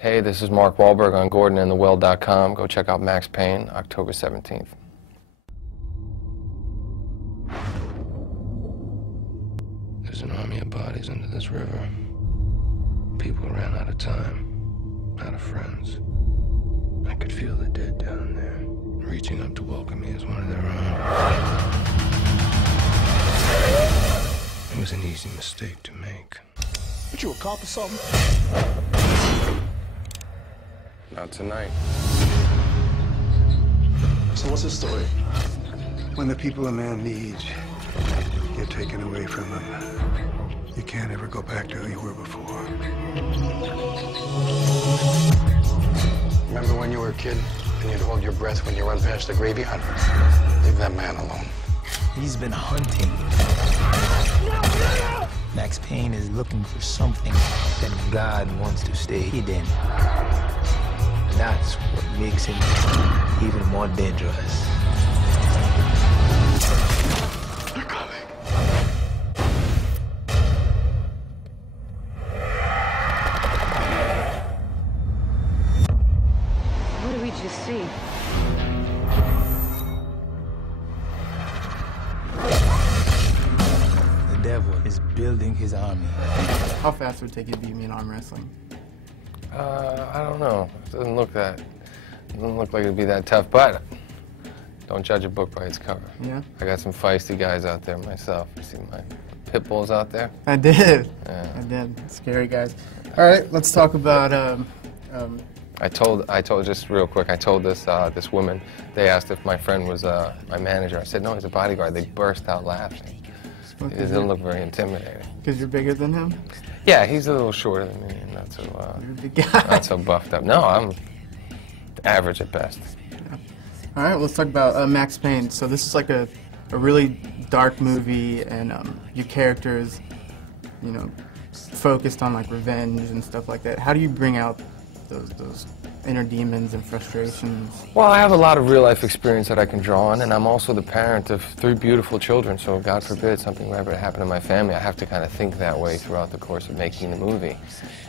Hey, this is Mark Wahlberg on GordonandTheWell.com. Go check out Max Payne, October 17th. There's an army of bodies under this river. People ran out of time, out of friends. I could feel the dead down there, reaching up to welcome me as one of their own. It was an easy mistake to make. Did you accomplish something? Not tonight. So what's the story? When the people a man needs get taken away from him, you can't ever go back to who you were before. Remember when you were a kid and you'd hold your breath when you run past the gravy hunt? Leave that man alone. He's been hunting. Max Payne is looking for something that God wants to stay hidden. That's what makes him even more dangerous. They're coming. What did we just see? The devil is building his army. How fast would it take you to beat me in arm wrestling? I don't know. It doesn't look like it'd be that tough, but don't judge a book by its cover. Yeah? I got some feisty guys out there myself. You see my pit bulls out there? I did. Yeah. I did. Scary guys. All right, let's talk about, I told just real quick, I told this woman, they asked if my friend was my manager. I said, no, he's a bodyguard. They burst out laughing. It doesn't look very intimidating. Because you're bigger than him? Yeah, he's a little shorter than me, and not so, You're a big guy. not so buffed up. No, I'm average at best. Yeah. All right, let's talk about Max Payne. So this is like a really dark movie, and your characters, you know, focused on like revenge and stuff like that. How do you bring out those inner demons and frustrations? Well, I have a lot of real-life experience that I can draw on, and I'm also the parent of 3 beautiful children, so God forbid something would ever happen to my family. I have to kind of think that way throughout the course of making the movie.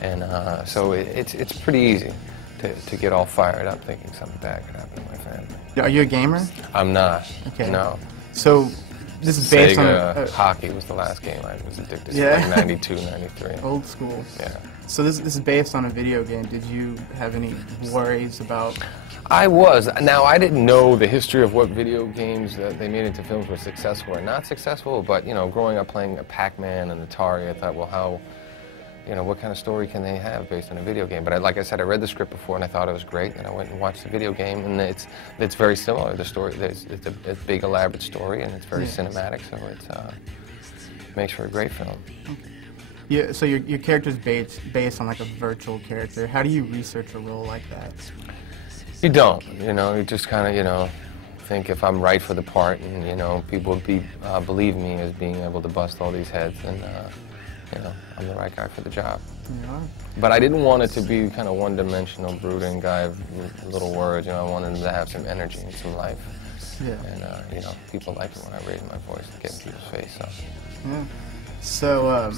And so it's pretty easy to get all fired up thinking something bad could happen to my family. Are you a gamer? I'm not. Okay. No. So this is based Sega on hockey was the last game I was addicted to, Yeah. like 92, 93. old school. Yeah. So this is based on a video game. Did you have any worries about? I was. Now, I didn't know the history of what video games that they made into films were successful or not successful, but, you know, growing up playing a Pac-Man and Atari, I thought, well, how, you know, what kind of story can they have based on a video game? But like I said, I read the script before and I thought it was great, and I went and watched the video game, and it's very similar. The story, it's a big, elaborate story, and it's very cinematic, so it makes for a great film. Okay. Yeah, so your character's based on like a virtual character. How do you research a role like that? You don't, you know, you just kind of, you know, think if I'm right for the part, and, you know, people believe me as being able to bust all these heads, and, you know, I'm the right guy for the job. Yeah. But I didn't want it to be kind of one-dimensional, brooding guy with little words, you know, I wanted him to have some energy and some life. Yeah. And, you know, people like it when I raise my voice and get in people's face, so. Yeah. So,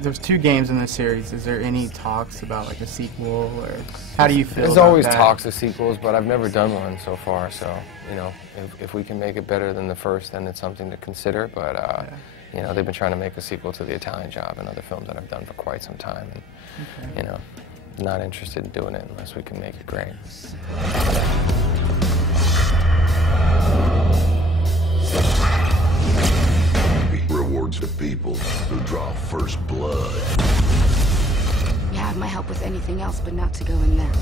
there's 2 games in this series. Is there any talks about like a sequel, or how do you feel There's about always that? talks of sequels, but I've never done one so far, so, you know, if we can make it better than the first, then it's something to consider, but, you know, they've been trying to make a sequel to The Italian Job and other films that I've done for quite some time, and, you know, not interested in doing it unless we can make it great. Rewards the people who draw first blood. You have my help with anything else, but not to go in there.